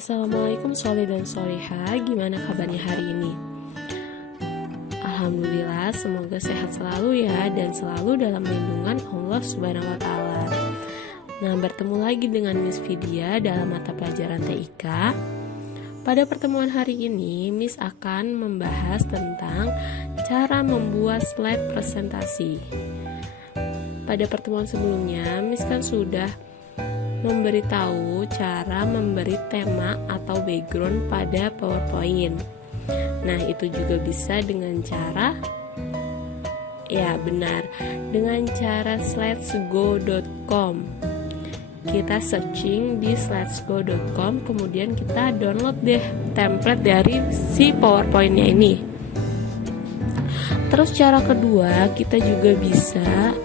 Assalamualaikum Sholeh dan Soleha, gimana kabarnya hari ini? Alhamdulillah, semoga sehat selalu ya dan selalu dalam lindungan Allah Subhanahu wa Ta'ala. Nah, bertemu lagi dengan Miss Vidya dalam mata pelajaran TIK. Pada pertemuan hari ini, Miss akan membahas tentang cara membuat slide presentasi. Pada pertemuan sebelumnya, Miss kan sudah memberitahu cara memberi tema atau background pada PowerPoint. Nah, itu juga bisa dengan cara dengan cara slidesgo.com. Kita searching di slidesgo.com, kemudian kita download deh template dari si PowerPoint-nya ini. Terus cara kedua, kita juga bisa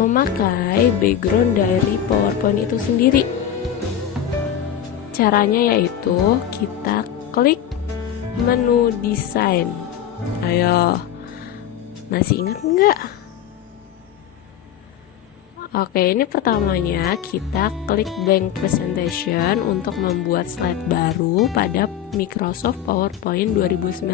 memakai background dari PowerPoint itu sendiri. Caranya yaitu kita klik menu desain. Ayo, masih ingat nggak? Oke, ini pertamanya kita klik blank presentation untuk membuat slide baru pada Microsoft PowerPoint 2019.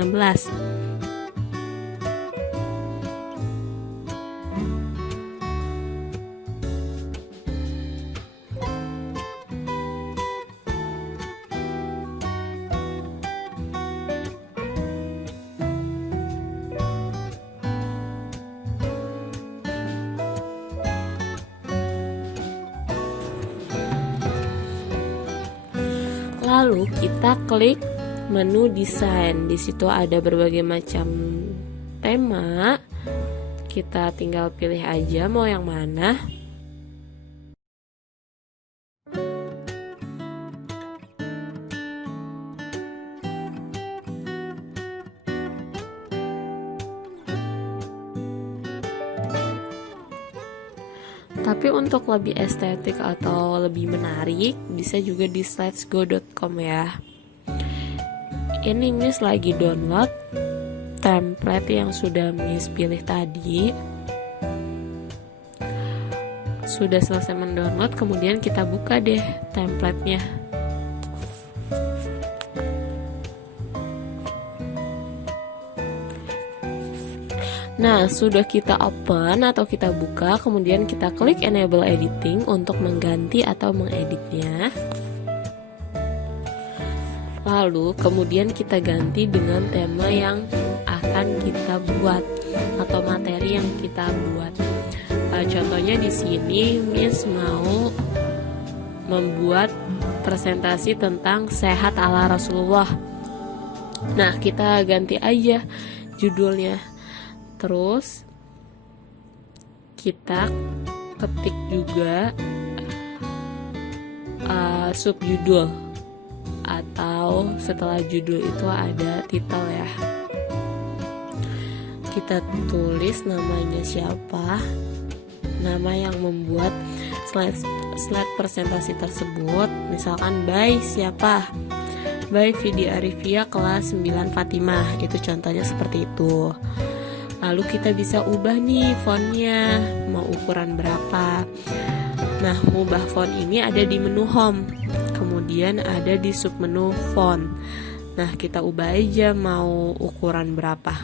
Lalu kita klik menu desain. Di situ ada berbagai macam tema. Kita tinggal pilih aja mau yang mana. Tapi untuk lebih estetik atau lebih menarik, bisa juga di slidesgo.com ya. Ini Miss lagi download template yang sudah Miss pilih tadi. Sudah selesai mendownload, kemudian kita buka deh templatenya. Nah, sudah kita open atau kita buka, kemudian kita klik enable editing untuk mengganti atau mengeditnya. Lalu, kemudian kita ganti dengan tema yang akan kita buat atau materi yang kita buat. Contohnya di sini Miss mau membuat presentasi tentang sehat ala Rasulullah. Nah, kita ganti aja judulnya. Terus kita ketik juga subjudul atau setelah judul itu ada titel ya. Kita tulis namanya siapa, nama yang membuat slide presentasi tersebut. Misalkan by siapa, by Vidya Arifia kelas 9 Fatimah. Itu contohnya seperti itu. Lalu kita bisa ubah nih fontnya, mau ukuran berapa. Nah, ubah font ini ada di menu home, kemudian ada di submenu font. Nah, kita ubah aja mau ukuran berapa.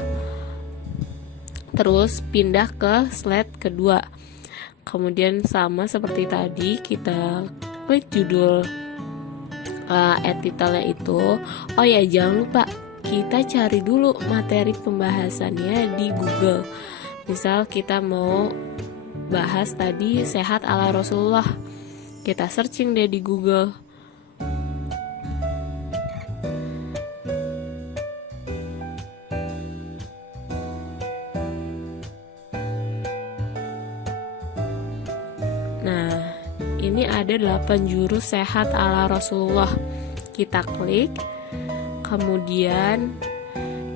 Terus pindah ke slide kedua. Kemudian sama seperti tadi, kita klik judul titelnya itu. Oh ya, jangan lupa kita cari dulu materi pembahasannya di Google. Misal kita mau bahas tadi sehat ala Rasulullah, kita searching deh di Google. Nah, ini ada 8 jurus sehat ala Rasulullah. Kita klik, kemudian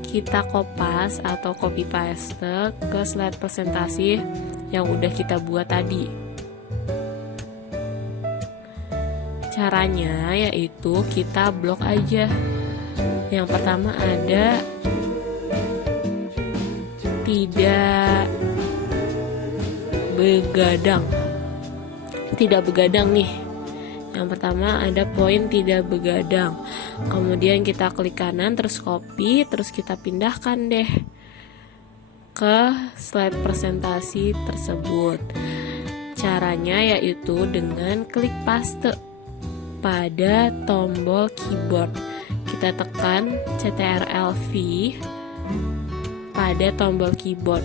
kita kopas atau copy paste ke slide presentasi yang udah kita buat tadi. Caranya yaitu kita blok aja. Yang pertama ada tidak begadang nih. Yang pertama ada poin tidak begadang. Kemudian kita klik kanan, terus copy, terus kita pindahkan deh ke slide presentasi tersebut. Caranya yaitu dengan klik paste pada tombol keyboard. Kita tekan Ctrl+V pada tombol keyboard.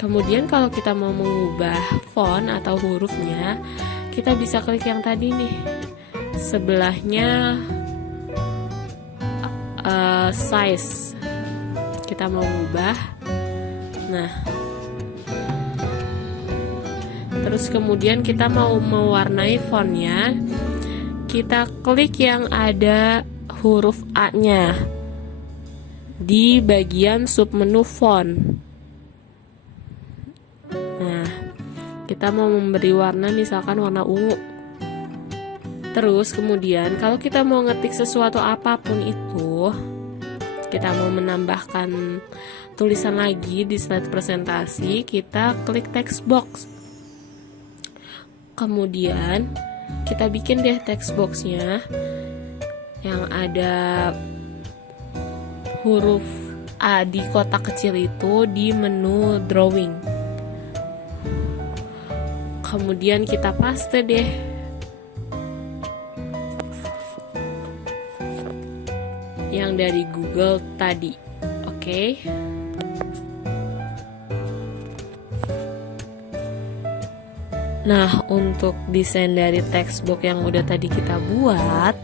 Kemudian kalau kita mau mengubah font atau hurufnya, kita bisa klik yang tadi nih, sebelahnya size. Kita mau ubah. Nah, terus kemudian kita mau mewarnai fontnya, kita klik yang ada huruf A-nya di bagian submenu font. Nah, kita mau memberi warna misalkan warna ungu. Terus kemudian kalau kita mau ngetik sesuatu apapun itu, kita mau menambahkan tulisan lagi di slide presentasi, kita klik text box. Kemudian kita bikin deh text boxnya yang ada huruf A di kotak kecil itu di menu drawing. Kemudian kita paste deh. Yang dari Google tadi. Oke. Nah, untuk desain dari textbook yang udah tadi kita buat,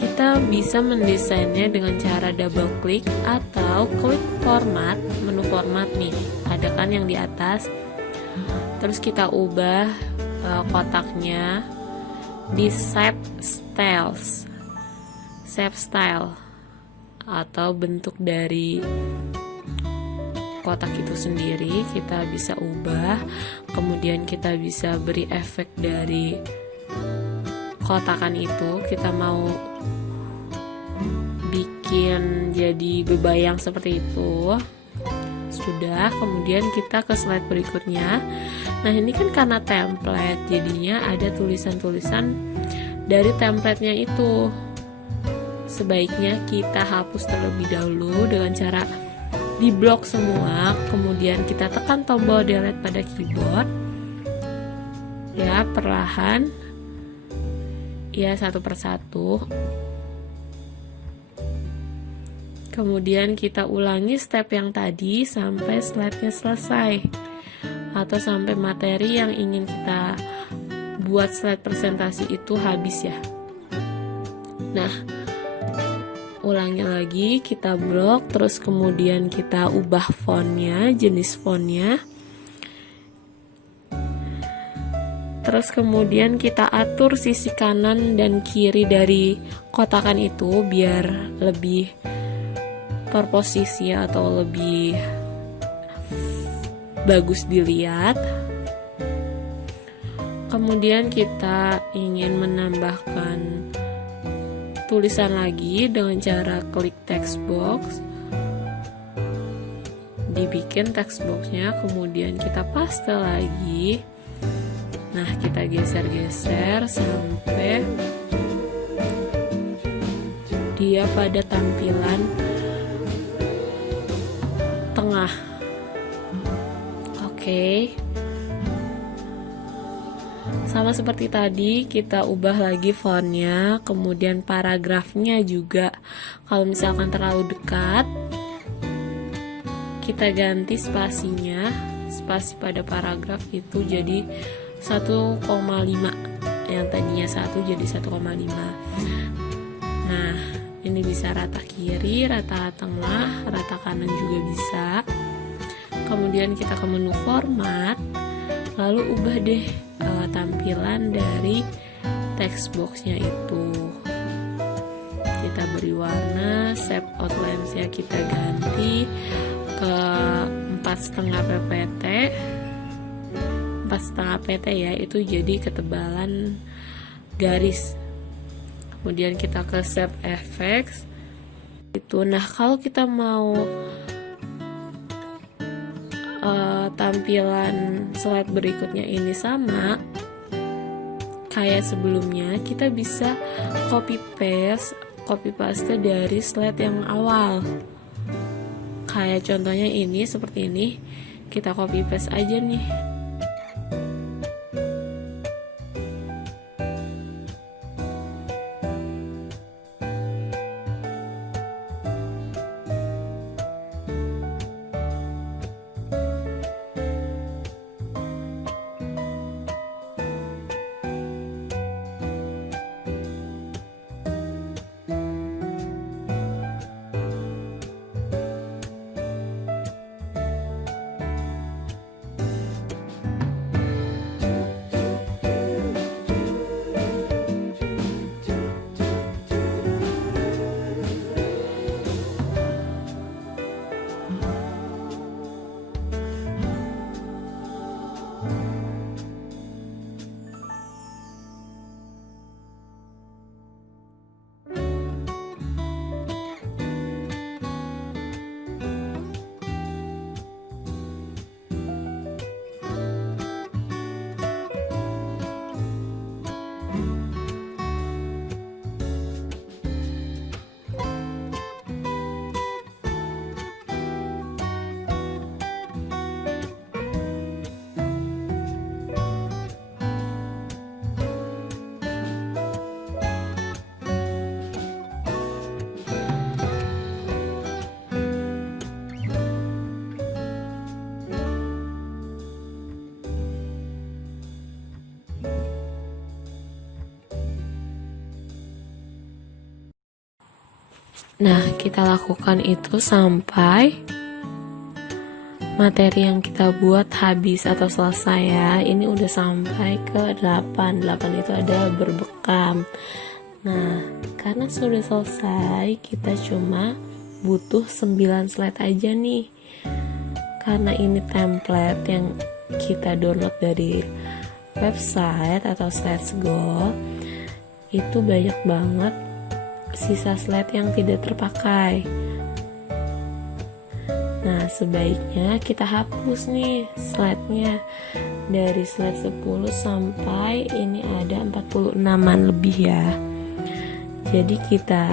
kita bisa mendesainnya dengan cara double klik atau klik format, menu format nih, ada kan yang di atas. Terus kita ubah kotaknya di shape style atau bentuk dari kotak itu sendiri kita bisa ubah. Kemudian kita bisa beri efek dari kotakan itu. Kita mau bikin jadi bebayang seperti itu, sudah. Kemudian kita ke slide berikutnya. Nah, ini kan karena template, jadinya ada tulisan-tulisan dari template-nya itu. Sebaiknya kita hapus terlebih dahulu dengan cara di blok semua, kemudian kita tekan tombol delete pada keyboard ya, perlahan ya, satu persatu. Kemudian kita ulangi step yang tadi sampai slide-nya selesai atau sampai materi yang ingin kita buat slide presentasi itu habis ya. Nah, ulangi lagi, kita blok, terus kemudian kita ubah fontnya, jenis fontnya. Terus kemudian kita atur sisi kanan dan kiri dari kotakan itu biar lebih terposisi atau lebih bagus dilihat. Kemudian kita ingin menambahkan tulisan lagi dengan cara klik text box, dibikin text boxnya, kemudian kita paste lagi. Nah, kita geser-geser sampai dia pada tampilan tengah. Oke. Sama seperti tadi, kita ubah lagi fontnya, kemudian paragrafnya juga. Kalau misalkan terlalu dekat, kita ganti spasinya, spasi pada paragraf itu jadi 1,5, yang tadinya 1 jadi 1,5. Nah, ini bisa rata kiri, rata tengah, rata kanan juga bisa. Kemudian kita ke menu format, lalu ubah deh tampilan dari text boxnya itu. Kita beri warna, shape outlines-nya kita ganti ke 4,5 ppt. 4,5 pt ya, itu jadi ketebalan garis. Kemudian kita ke shape effects itu. Nah, kalau kita mau tampilan slide berikutnya ini sama, kayak sebelumnya, kita bisa copy paste dari slide yang awal. Kayak contohnya ini, seperti ini, kita copy paste aja nih. Nah, kita lakukan itu sampai materi yang kita buat habis atau selesai ya. Ini udah sampai ke 8 itu ada berbekam. Nah, karena sudah selesai, kita cuma butuh 9 slide aja nih. Karena ini template yang kita download dari website atau Slides Go, itu banyak banget sisa slide yang tidak terpakai. Nah, sebaiknya kita hapus nih slide-nya. Dari slide 10 sampai ini ada 46-an lebih ya. Jadi kita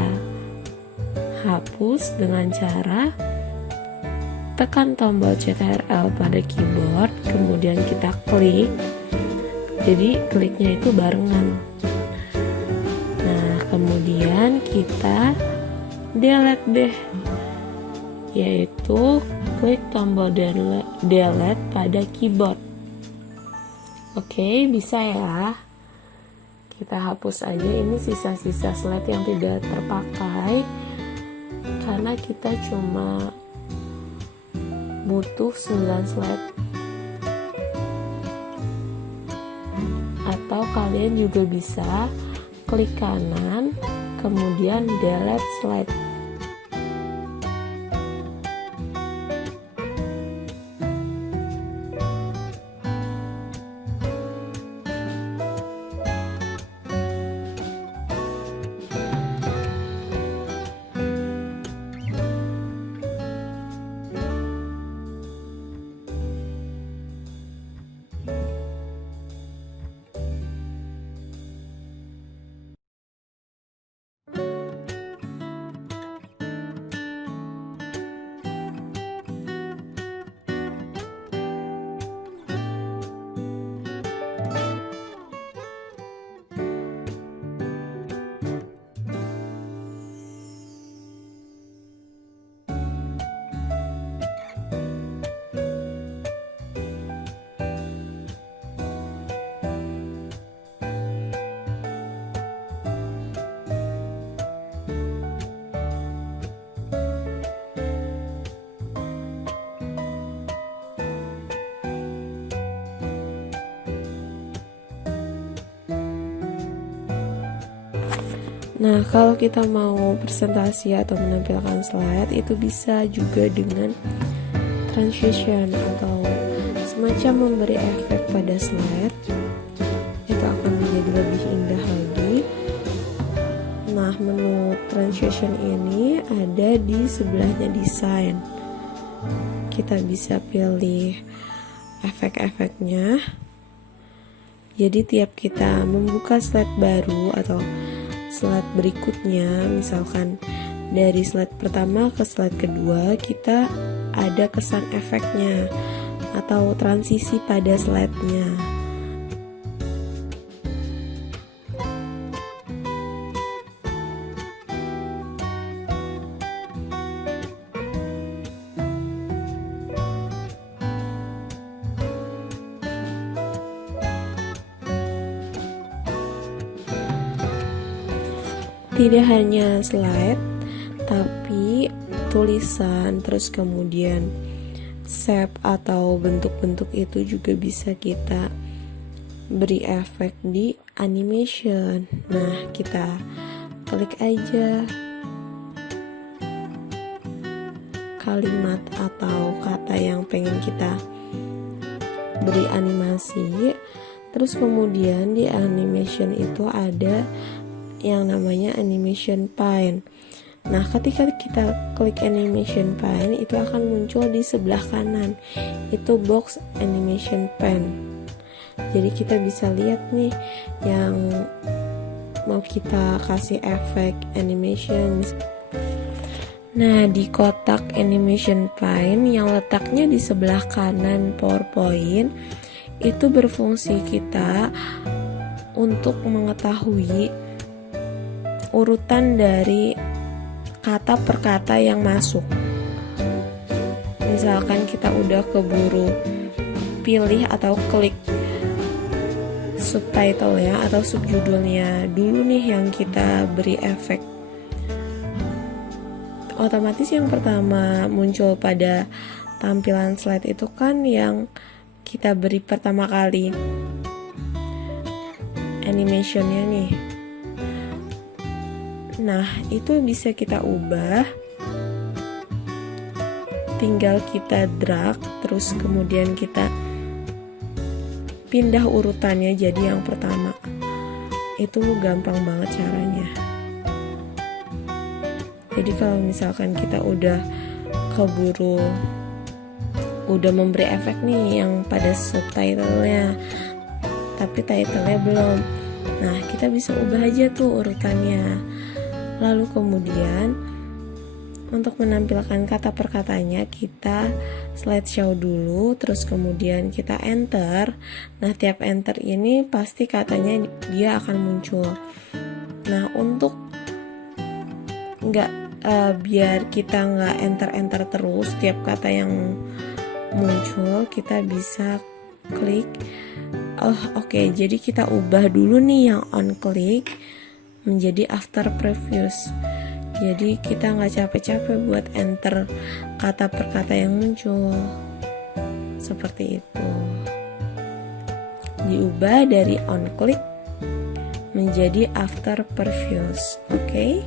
hapus dengan cara tekan tombol Ctrl pada keyboard, kemudian kita klik. Jadi kliknya itu barengan. Kemudian kita delete deh, yaitu klik tombol delete pada keyboard. Oke, bisa ya. Kita hapus aja ini sisa-sisa slide yang tidak terpakai, karena kita cuma butuh 9 slide. Atau kalian juga bisa klik kanan, kemudian delete slide. Nah, kalau kita mau presentasi atau menampilkan slide, itu bisa juga dengan transition atau semacam memberi efek pada slide. Itu akan menjadi lebih indah lagi. Nah, menu transition ini ada di sebelahnya desain. Kita bisa pilih efek-efeknya. Jadi tiap kita membuka slide baru atau slide berikutnya, misalkan dari slide pertama ke slide kedua, kita ada kesan efeknya atau transisi pada slide-nya. Tidak hanya slide, tapi tulisan, terus kemudian shape atau bentuk-bentuk itu juga bisa kita beri efek di animation. Nah, kita klik aja kalimat atau kata yang pengen kita beri animasi. Terus kemudian di animation itu ada yang namanya animation pane. Nah, ketika kita klik animation pane, itu akan muncul di sebelah kanan. Itu box animation pane. Jadi kita bisa lihat nih yang mau kita kasih efek animation. Nah, di kotak animation pane yang letaknya di sebelah kanan PowerPoint itu berfungsi kita untuk mengetahui urutan dari kata per kata yang masuk. Misalkan kita udah keburu pilih atau klik subtitle ya atau subjudulnya dulu nih yang kita beri efek, otomatis yang pertama muncul pada tampilan slide itu kan yang kita beri pertama kali animationnya nih. Nah, itu bisa kita ubah, tinggal kita drag, terus kemudian kita pindah urutannya jadi yang pertama. Itu gampang banget caranya. Jadi kalau misalkan kita udah keburu udah memberi efek nih yang pada subtitlenya, tapi titlenya belum, nah kita bisa ubah aja tuh urutannya. Lalu kemudian untuk menampilkan kata per katanya kita slideshow dulu, terus kemudian kita enter. Nah, tiap enter ini pasti katanya dia akan muncul. Nah, untuk biar kita nggak enter terus tiap kata yang muncul, kita bisa klik oke, jadi kita ubah dulu nih yang on click menjadi after previews. Jadi kita nggak capek-capek buat enter kata per kata yang muncul. Seperti itu. Diubah dari on click menjadi after previews. Oke?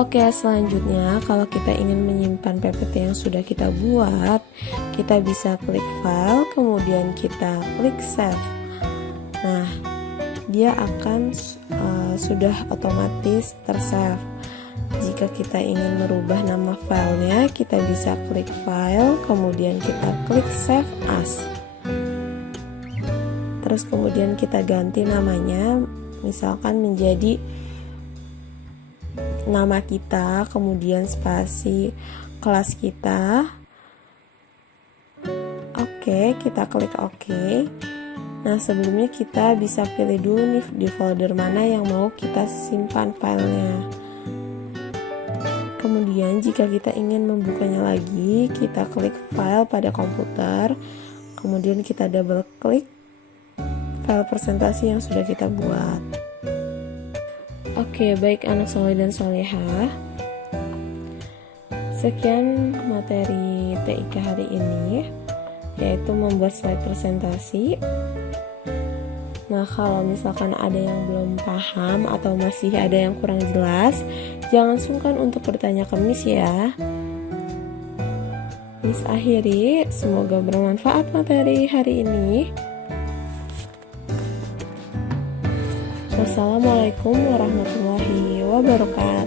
Oke, selanjutnya kalau kita ingin menyimpan PPT yang sudah kita buat, kita bisa klik file, kemudian kita klik save. Nah, dia akan sudah otomatis tersave. Jika kita ingin merubah nama filenya, kita bisa klik file, kemudian kita klik save as. Terus kemudian kita ganti namanya, misalkan menjadi nama kita, kemudian spasi kelas kita. Oke, kita klik OK. Nah, sebelumnya kita bisa pilih dulu nih di folder mana yang mau kita simpan filenya. Kemudian jika kita ingin membukanya lagi, kita klik file pada komputer, kemudian kita double klik file presentasi yang sudah kita buat. Oke, baik anak soleh dan solehah, sekian materi TIK hari ini, yaitu membuat slide presentasi. Nah, kalau misalkan ada yang belum paham atau masih ada yang kurang jelas, jangan sungkan untuk bertanya ke Miss ya. Miss akhiri, semoga bermanfaat materi hari ini. Wassalamualaikum warahmatullahi wabarakatuh.